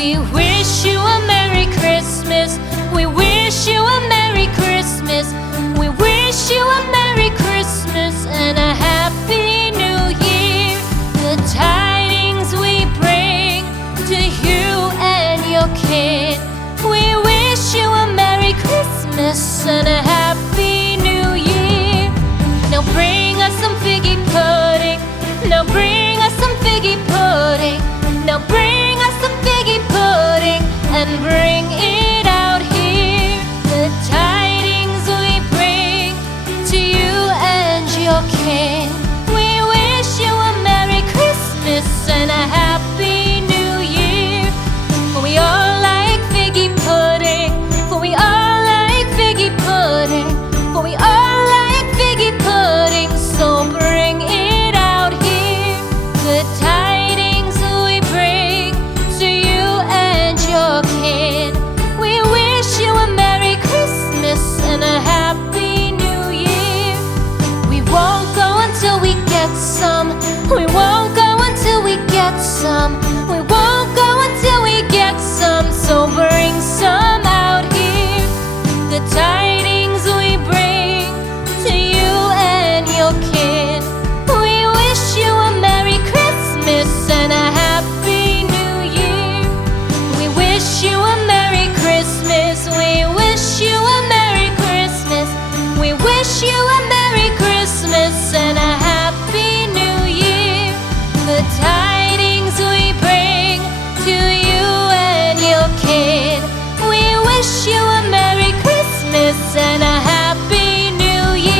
We wish you a Merry Christmas. We wish you a Merry Christmas. We wish you a Merry Christmas and a Happy New Year. The tidings we bring to you and your kid. We wish you a Merry Christmas and a Happy New Year. Now bring us some figgy pudding. Now bring us some figgy pudding. Now bring us some figgy pudding and bring it out here. The tidings we bring to you and your kin. We wish you a Merry Christmas and a Happy New Year. For we all like figgy pudding. For we all like figgy pudding. For we all like figgy pudding. So bring it out here. The tidings we bring to you and your kid. We wish you a Merry Christmas and a Happy New Year. We won't go until we get some. We won't go until we get some. We won't go until we get some. So bring some out here. The tidings we bring to you and your kid. We wish you a Merry Christmas and a Happy New Year. We wish you a Merry Christmas. We wish you a Merry Christmas. We wish you a Merry Christmas and a Happy New Year. The tidings we bring to you and your kid. We wish you a Merry Christmas and a Happy New Year.